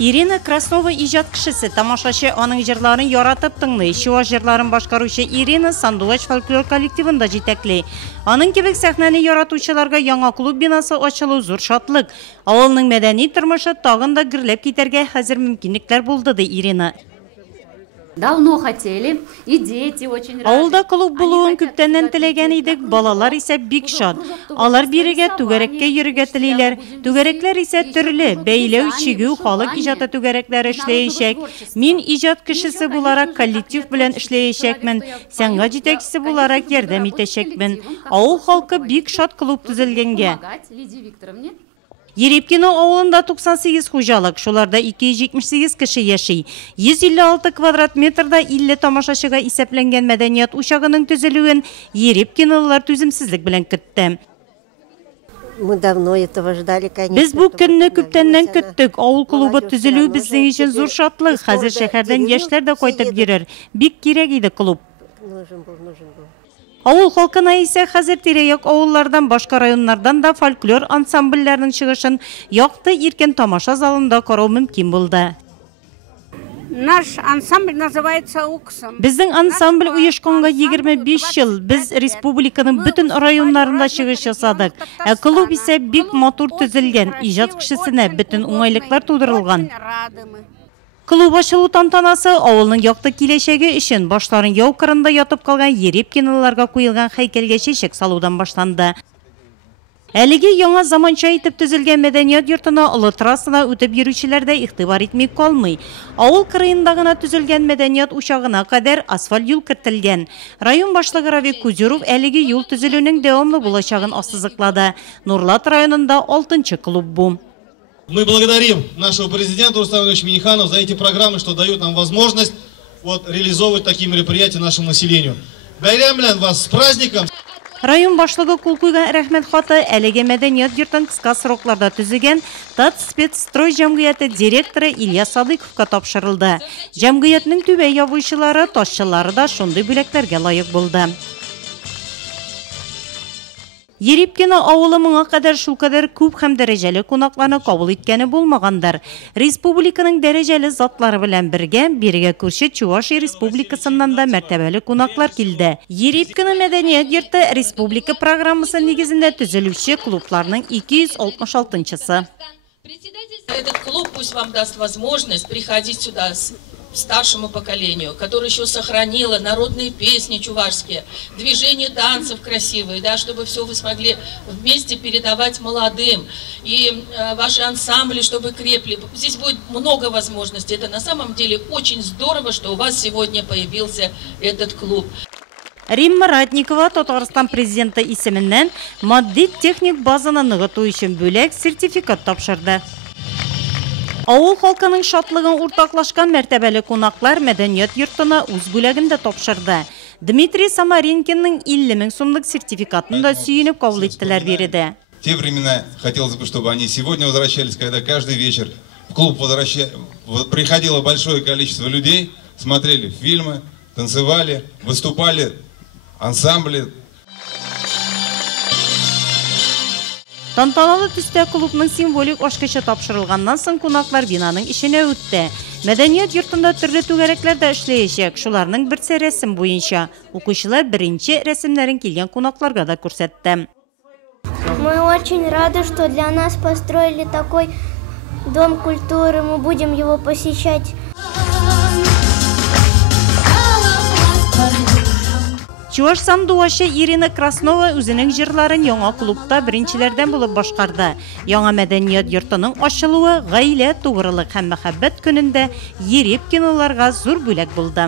Ирина Краснова ижад кишisi, тамашачы аның жырларын яратып тыңлый. Чуваш жырларын башкаручы Ирина Сандугач фольклор коллективында жетекли. Аның кебек сәхнәне яратучыларга яңа клуб бинасы ачылу зур шатлык. Авылның мәдәни тормышы тагын да гөрләп китәргә хәзер мөмкинлекләр булды ди Ирина. Давно хотели, и дети очень рады. Авылда клуб булуын күптәннән теләгән идек, балалар исә бик шат. Алар бирегә түгәрәккә йөрергә телиләр. Түгәрәкләр исә төрле, бәйләү, чигү, халык иҗаты түгәрәкләре эшләячәк. Мин иҗат кешесе буларак коллектив белән эшләячәкмен. Сәнгать җитәкчесе буларак ярдәм итәчәкмен. Авыл халкы бик шат клуб төзелгәнгә. Ерепкино авылында 98 хуҗалык, шуларда 278 кеше яши. 156 квадрат метрда 50 тамашачыга исәпләнгән мәдәният учагының төзелүен Ерепкинолар түземсезлек белән көтте. Мы давно этого ждали, конечно. Без бу көнне күптәннән көттек. Авыл клубы төзелү безнең өчен зур шатлык. Хәзер шәһәрдән яшьләр дә кайтып йөрер. Бик кирәк иде клуб. Нужен был. Авыл халкына исә хәзер тирә-як авыллардан, башка районнардан да фольклор ансамбльләрнең чыгышын якты иркен тамаша залында карау мөмкин булды. Наш ансамбль называется «Уксом». Безнең ансамбль уешканга 25 ел. Без республиканың бөтен районнарында чыгыш ясадык. Ә клуб исә бик матур төзелгән, иҗат кешесенә бөтен уңайлыклар тудырылган. Клуб ачылу тантанасы авылның якты киләчәге өчен башларын яу кырында ятып калган Ерепкиноларга куелган һәйкәлгә чәчәк салудан башланды. Әлеге яңа заманча итеп төзелгән мәдәният йортына олы трассына үтеп йөрүчеләр дә игътибар итми калмый. Авыл кырыенда гына төзелгән мәдәният учагына кадәр асфальт юл кертелгән. Район башлыгы Равик Кузюров әлеге юл төзелүнең дәвамлы булачагын ассызыклады. Нурлат районында 6-нчы клуб бу. Мы благодарим нашего президента Рустама Ивановича Минниханова за эти программы, что дают нам возможность реализовывать такие мероприятия нашему населению. Бәйрәм белән вас с праздником! Район башлыгы кул куйган рәхмәт хаты әлеге мәдәният йортын кыска срокларда төзегән Татспецстрой җәмгыяте директоры Илья Садыковка тапшырылды. Җәмгыятьнең түбә ябучылары, ташчылары да шундый бүләкләргә лаек булды. Ерепкино авылы моңа кадәр шулкадәр күп һәм дәрәҗәле кунакларны кабул иткәне булмагандар. Республиканың дәрәҗәле затлары белән бергә бирегә күрше Чувашия Республикасыннан да мәртәбәле кунаклар килде. Ерепкино мәдәният йорты республика программасы нигезендә төзелүче клубларның 266-нчысы. Этот клуб пусть вам даст возможность приходить сюда старшему поколению, которое еще сохранило народные песни чувашские, движения танцев красивые, да, чтобы все вы смогли вместе передавать молодым, и ваши ансамбли, чтобы крепли. Здесь будет много возможностей. Это на самом деле очень здорово, что у вас сегодня появился этот клуб. Римма Ратникова Татарстан президенты исеменнән матди техник базаны ныгыту өчен бүләк сертификат тапшырды. Авыл халкының шатлыгын уртаклашкан мәртәбәле кунаклар мәдәният йортына үз бүләгендә тапшырды. Дмитрий Самаринкинның 50 000 сумлык сертификатын да сөенеп кабул иттеләр биредә. Те времена хотелось бы, чтобы они сегодня возвращались, когда каждый вечер в клуб приходило большое количество людей, смотрели фильмы, танцевали, выступали ансамбли. Тантаналы төстә клубның символик ашкычы тапшырылганнан соң кунаклар бинаның ишенә үтте. Мәдәният йортында төрле түгәрәкләр дә эшләячәк. Шуларның берсе рәсем буенча. Укучылар беренче рәсемнәрен килгән кунакларга да күрсәтте. Мы очень рады, что для нас построили такой дом культуры. Мы будем его посещать. Чуваш сандугашы Ирина Краснова үзенең җырларын яңа клубта беренчеләрдән булып башкарды. Яңа мәдәният йортының ачылуы гаилә, тугрылык һәм мәхәббәт көнендә Ерепкиноларга зур бүләк булды.